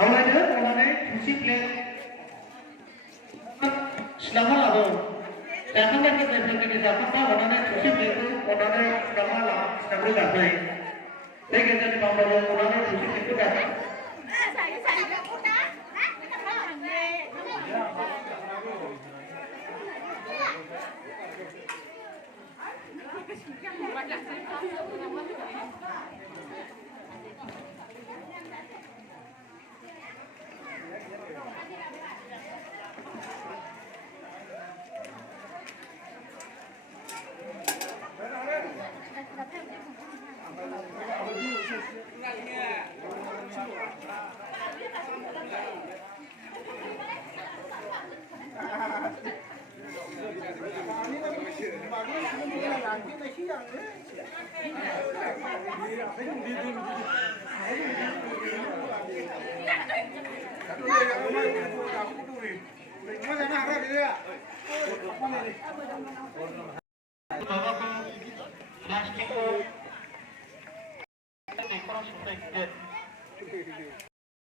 आवलायनो अनानै थुसि plate सिलामा लाबो जाखांनाय गेजेरजों जाखांबा अनानै थुसि प्लेटखौ अनानै सिलामा ला सिलाब्रै गाखै बे गेजेरनि मावबाबो अनानै थुसि प्लेटखौ गाखै Plastik